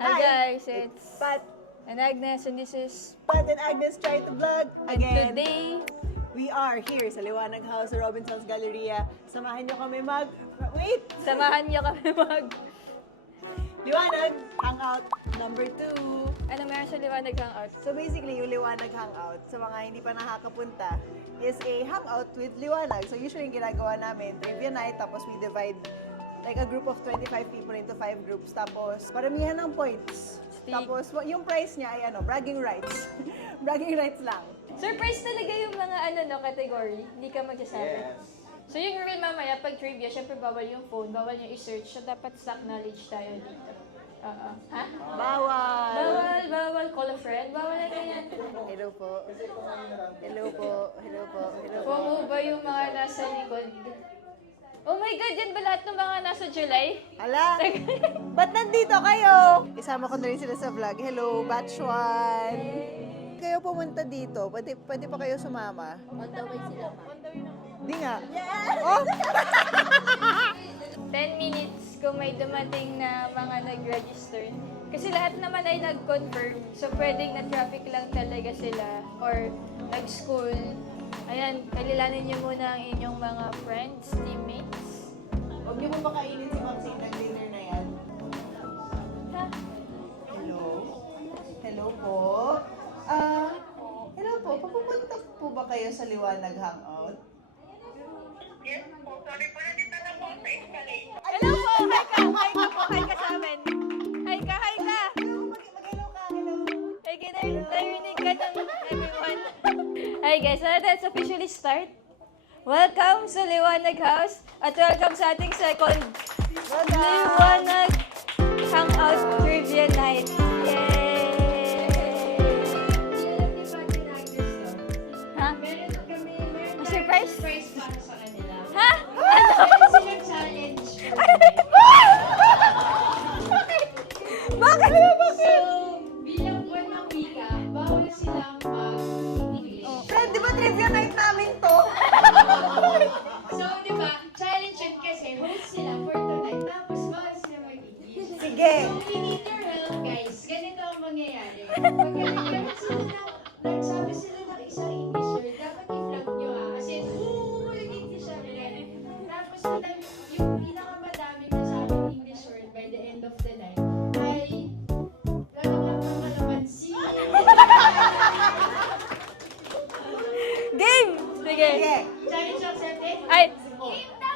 Hi guys, it's Pat and Agnes and this is and Agnes trying to vlog and again. today We are here sa Liwanag House sa Robinson's Galleria. Samahan niyo kami samahan niyo kami Liwanag Hangout number 2. ano meron sa Liwanag Hangout? So basically, yung Liwanag Hangout, sa mga hindi pa nakakapunta, is a hangout with Liwanag. So usually yung ginagawa namin, trivia night, tapos we divide like a group of 25 people into 5 groups. Tapos paramihan ng points. Stig. Tapos yung prize niya ay bragging rights. Bragging rights lang. Surprise talaga yung mga category, hindi ka magsasabi. So yung rule mamaya, pag trivia, syempre bawal yung phone, bawal yung i-search, so dapat stock knowledge tayo dito. Ha? Bawal! Bawal, call a friend, bawal na yan. Hello po. Hello po. Hello po. Hello po. Kung ba yung mga nasa likod? Oh my God, yan ba lahat ng mga nasa July? Hala! Ba't nandito kayo? Isama ko na rin sila sa vlog. Hello, batch 1. Kayo pumunta dito. Pwede pa kayo sumama? On the way sila pa. Di nga. Oh! 10 minutes kung may dumating na mga nag-register. Kasi lahat naman ay nag-confirm. So, pwedeng na-traffic lang talaga sila or nag-school. Ayan, kalilanin niyo muna ang inyong mga friends, teammates. Huwag niyo mo pakainin si Maxine ng dinner na yan. Ha? Hello? Hello po? Hello po. Papupunta po ba kayo sa Liwanag Hangout? Yes po, sorry po, nandito na po sa escalator. Hello po! Hi ka! Hi ka po! Hi ka sa amin! Hi ka! Hi ka! Mag-hello ka. Hello. Hi ka! Narinig ka ng everyone. Hi guys, so let's officially start. Welcome sa Liwanag House at welcome sa ating second Liwanag Hangout Trivia Night. Yay! Ha? May surprise? Para sa kanila. Ha? Meron silang challenge. Bakit? So, bilang buwan ng wika, bawal silang mag-English. Friend, di ba trivia night namin to? So, di ba, challenge yun kasi host sila for tonight, tapos bawal sila mag-English. Sige. So, we need your help, guys. Ganito ang mangyayari. Pag nagsabi sila ng isang English word, dapat i-flag nyo kasi, nag-English sabi na. Tapos, yung pinakamadaming nasabing English word by the end of the night ay kalamansi. Game! Sige. Sige. Challenge accepted? Ay,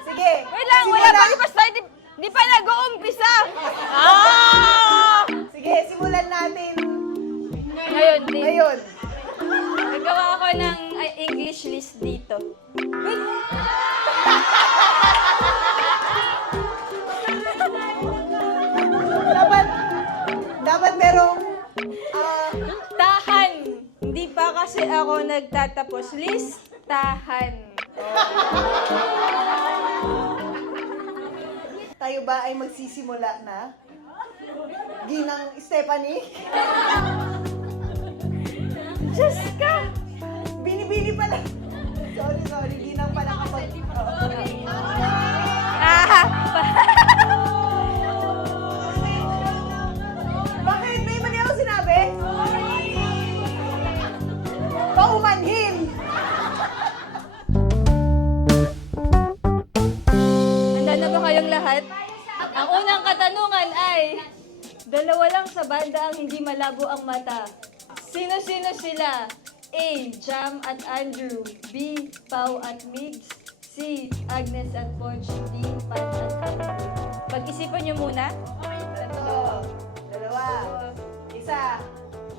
Sige. wait lang, wala pa rin pa start. Di pa nag-uumpisa. Ah! Sige, simulan natin Ngayon, din. ngayon. Nagawa ako ng English list dito. Wait. Dapat merong Tahan. Hindi pa kasi ako nagtatapos. Listahan. tayo ba ay magsisimula na? Ginang Stephanie? Diyos ka! Bini-bini pala. Sorry. Ginang pala kapag... Ah! Bakit? May mali ako sinabi? Paumanhin! Handa na ba kayong lahat? Ang unang katanungan ay, dalawa lang sa banda ang hindi malabo ang mata. Sino-sino sila? A. Jam at Andrew. B. Pau at Migs. C. Agnes at Poch. D. Pat at Andrew. Pag-isipan nyo muna. Tatlo. Dalawa. Isa.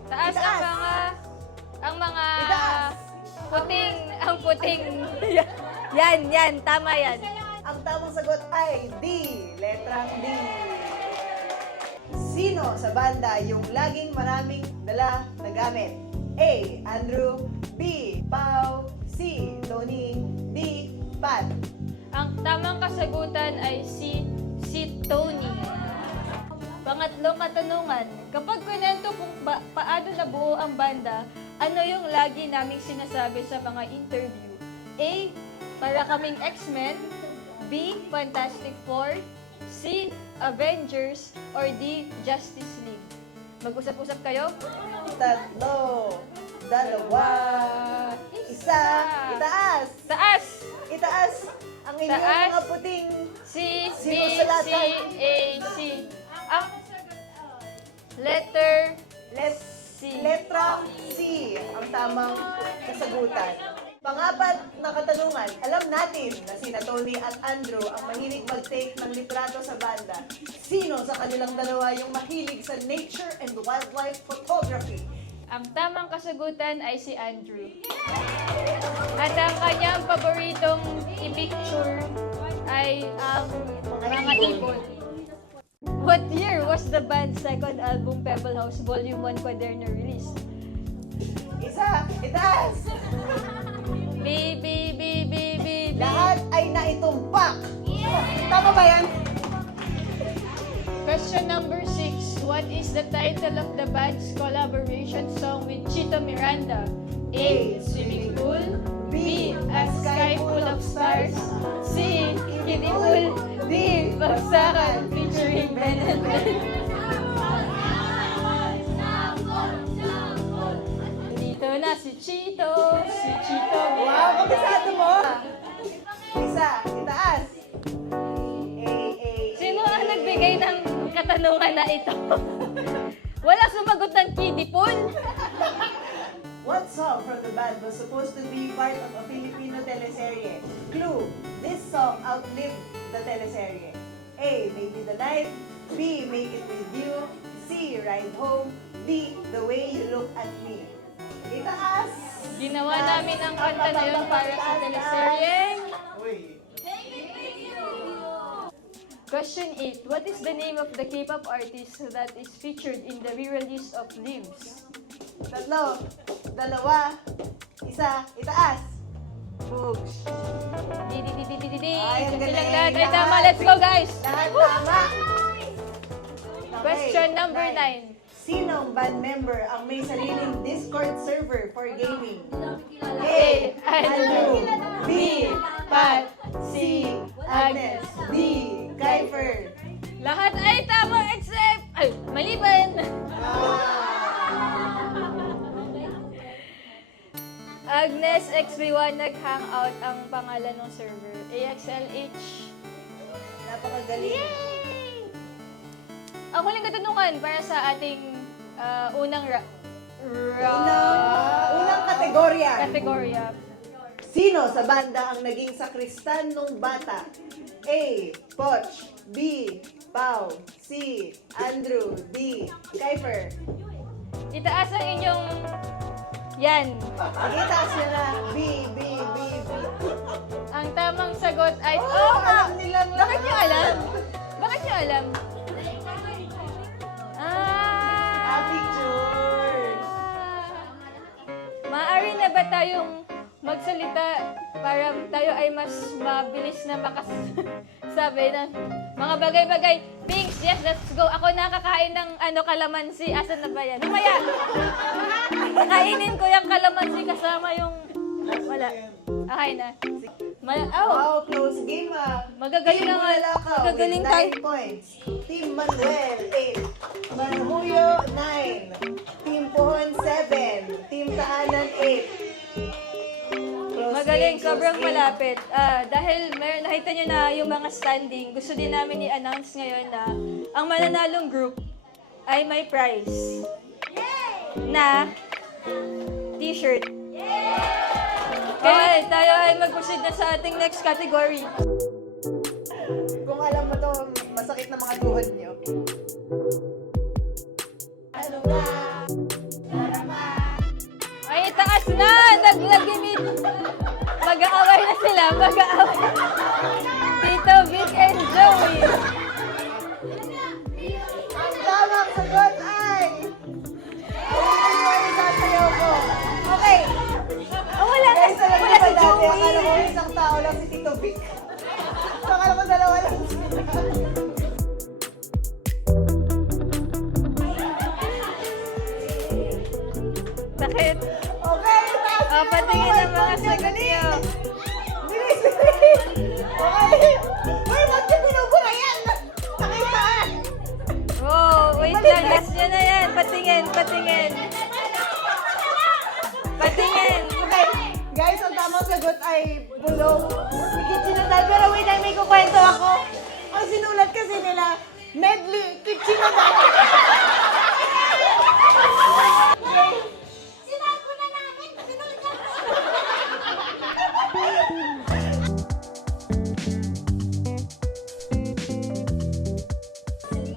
Taas Itaas. ang mga Itaas. puting. Yan, tama yan. Ang tamang sagot ay D. Letrang D. Sino sa banda yung laging maraming dala na gamit? A. Andrew. B. Pau. C. Tony. D. Pat. Ang tamang kasagutan ay si Tony. Pangatlong katanungan, kapag kunento kung paano nabuo ang banda, ano yung lagi naming sinasabi sa mga interview? A. Para kaming X-Men. B. Fantastic Four. C. Avengers. Or D. Justice League. Mag-usap-usap kayo? Tatlo, dalawa, isa, itaas! Taas! Itaas ang inyong Taas. mga puting C, B, C, Sinusulatan. A, C. Ang letter C. letra C ang tamang kasagutan. Pang-apat na katanungan, alam natin na sina Tony at Andrew ang mahilig mag-take ng litrato sa banda. Sino sa kanilang dalawa yung mahilig sa nature and wildlife photography? Ang tamang kasagutan ay si Andrew. At ang kanyang paboritong i-picture ay ang mga ibon. What year was the band's second album, Pebble House Volume 1 Quaderno released? Isa, itaas! B, B, B, B, B, B. Lahat ay naitumpak! Tama ba yan? Question number 6. What is the title of the band's collaboration song with Chito Miranda? A. Swimming Pool. B. A Sky Full of Stars. C. Kiddie Pool. D. Bagsakan featuring Ben and Ben. Dito na si Chito. Si Chito Wow, Miranda. kabisado mo! Isa, itaas! Sino ang nagbigay ng katanungan na ito? Wala sumagot ng kiddie pool. What song from the band was supposed to be part of a Filipino teleserye? Clue, this song outlived the teleserye. A. Maybe the Night. B. Make It With You. C. Ride Home. D. The Way You Look at Me. Itaas! Ginawa namin ang kanta na yun para sa teleserye. Question 8. What is the name of the K-pop artist that is featured in the re-release of Leaves? Tatlo, dalawa, isa, itaas! Boogs. Di, di, di, di, di, di, di. Ay, ang Kunti lang galing. lahat. Ay, tama. Let's go, guys! Lahat tama! Question number 9. Sinong band member ang may sariling Discord server for gaming? A. Andrew. B. Pat. C. Agnes. D. Kiefer. Lahat ay tama except... Ay, maliban! Agnes XB1 nag-hangout ang pangalan ng server. AXLH. Napakagaling. Ang huling katanungan para sa ating unang Unang kategorya. kategorya. Sino sa banda ang naging sakristan nung bata? A. Poch. B. Pau. C. Andrew. D. Kiefer. Itaas ang inyong... Yan. Sige, taas nyo na. B. B. B. B. Ang tamang sagot ay... Oh, Oo nga! alam nilang Bakit nyo lahat. alam? Bakit nyo alam? Picture. Maaari na ba tayong magsalita para tayo ay mas mabilis na makasabi ng mga bagay-bagay? Things, yes, let's go. Ako nakakain ng kalamansi. Asan na ba yan? Mamaya! Kainin ko yung kalamansi kasama yung... Wala. Okay na. Oh, Wow, close game magagaling Team na nga. Bulalakaw Magagaling with 9 tayo. points. Team Manuel, 8. Manhuyo, 9. Team Puhon, 7. Team Taanan, 8. Magaling, sobrang malapit. Dahil nakita nyo na yung mga standing, gusto din namin i-announce ngayon na ang mananalong group ay may prize na t-shirt. Kaya tayo ay mag-proceed na sa ating next category. Kung alam mo to, masakit na mga tuhod nyo. Ano ba? Ay, taas na! Nag-limit! Mag-aaway na sila, mag-aaway. Tito Vic and Joey. Ang tamang sagot ay... Sasayaw ko. Okay. Wala na, Guys, alam wala niyo ba si dati, Joey. akala ko isang tao lang si Tito Vic. So, akala ko dalawa lang sila. Sakit. Okay, taas niyo Patingin naman. ang mga sagot Dali. niyo. Bilis, bilis. Okay. Uy, ba't niyo binubura yan? Nakita. Oh, wait lang. Last nyo na yan. Patingin. patingin, patingin. Patingin. Okay, guys, ang tamang sagot ay bulong. Kitchinadal. Pero wait, may kukwento ako. Ang sinulat kasi nila, medley, kitchinadal. Sinabi na namin, sinulit na.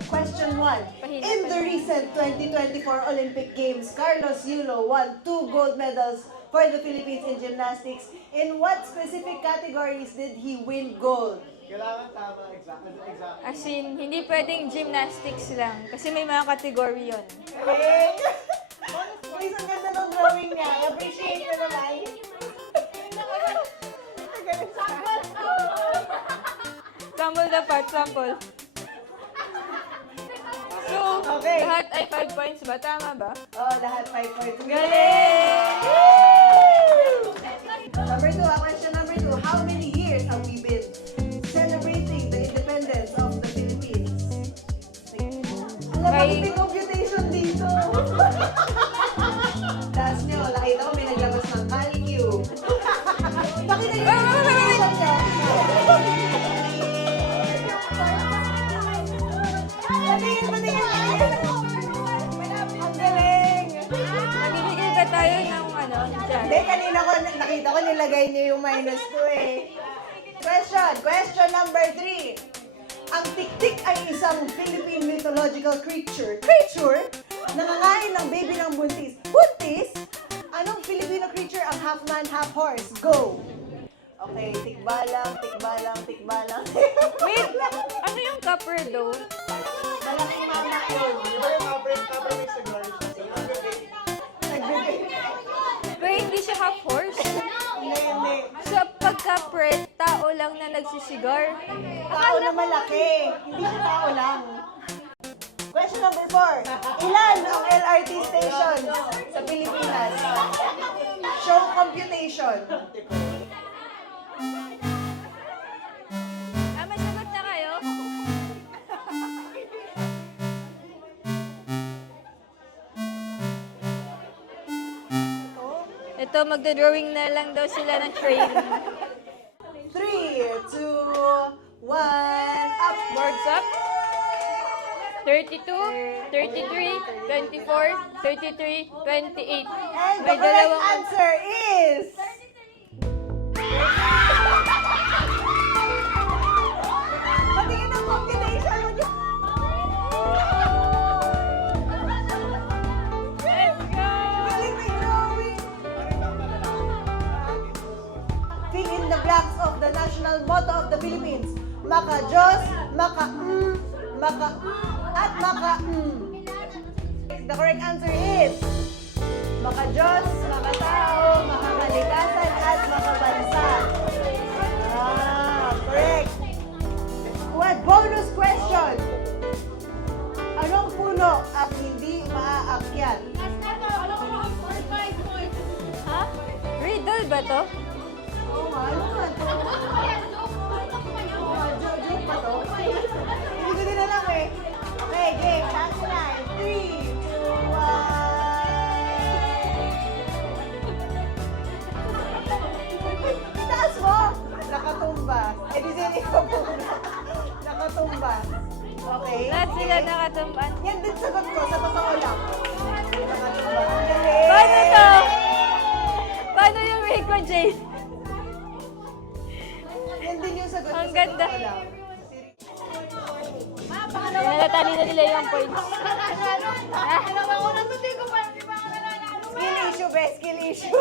Question 1. In the recent 2024 Olympic Games, Carlos Yulo won 2 gold medals for the Philippines in gymnastics. In what specific categories did he win gold? Kailangan tama, exact. As in, hindi pwedeng gymnastics lang. Kasi may mga category yon. Hey! Uy, ang ganda ng drawing niya. I appreciate ko naman. Sample dapat, sample. So, Okay. lahat ay 5 points ba? Tama ba? Oh, lahat 5 points. Galing! Number 2, question number 2. How many years have we been celebrating the independence of the Philippines? Alam mo, May- may computation dito. Last nyo, nakita ko may naglabas ng Calicube. Bakit Wait, wait, wait, Patingin, patingin. Ang galing. Magbibigay ba tayo ng ano? Dyan? Hindi, kanina ko, nakita ko nilagay niyo yung minus 2 eh. Question number 3. Ang tiktik ay isang Philippine mythological creature. Nangangain ng baby ng buntis. Buntis? Anong Filipino creature ang half man, half horse? Go! Okay, tikbalang, tikbalang, tikbalang. Wait, ano yung copper though? Malaking mama yun. Di ba yung upper mix na glory? Nagbibig. Pero hindi siya half horse. Hindi. So, pagka-pret, tao lang na nagsisigar. Tao na malaki. Hindi siya tao lang. Question number 4. Ilan ang LRT stations sa Pilipinas? Show computation. Masagot na kayo? Ito, magda-drawing na lang daw sila ng train. 3, 2, 1, up. Boards up. 32, 33, 24, 33, 28. And the May correct dalawang... answer is... Patingin ang computation mo dyan. Let's go! Galing may drawing. Fill in the blanks of the national motto of the Philippines. Maka Diyos, maka maka at maka The correct answer is maka Diyos, maka tao, maka kalikasan at maka bansa. Correct. What bonus question? Anong puno ang hindi maaakyat? Ha? Riddle ba to? Oo nga, ano nga to? Joke ba to? Hindi ko din alam eh. Okay, game. Last line. 3, 2, 1. Itaas mo! Nakatumba. Eh, di sila ikaw po. Nakatumba. Okay. Lahat sila nakatumban. Yan din sagot ko, sa totoo lang. Nakatumba. Ang galing. Paano to? Paano yung Rico Jade? Yan din yung sagot ko, Ang sa ganda. totoo lang. Kaya natali na nila yung points. Ah, Skill issue, best skill issue.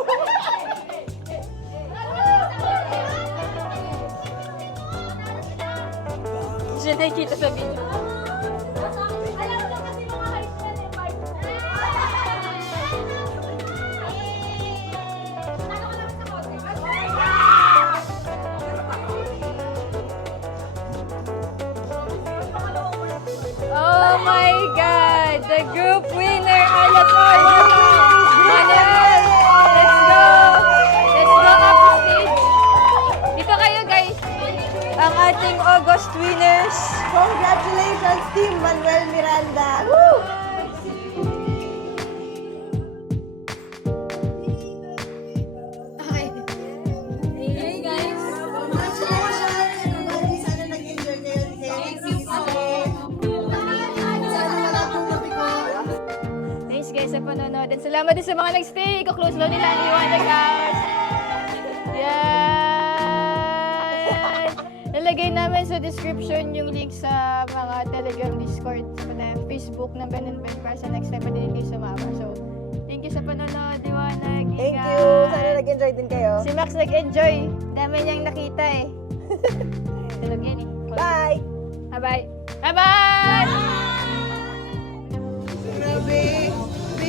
siya nakikita sa video. Oh my God! The group winner, Alapon! Manuel! Let's go! Let's go up to stage! Dito kayo guys! Ang ating August winners! Congratulations, Team Manuel Miranda. Woo! sa panonood. And salamat din sa mga nag-stay. Iko-close daw nila ang Liwanag House. Yan! Nalagay namin sa description yung link sa mga Telegram, Discord, sa Facebook ng Ben and Ben para sa next time pa din kayo sumama. So, thank you sa panonood, Liwanag. Thank Ingat. you! Sana nag-enjoy din kayo. Si Max nag-enjoy. Dami niyang nakita eh. Tulog yan eh. Bye! Bye-bye. Bye-bye! Grabe!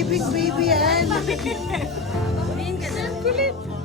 Baby yan! Kulit.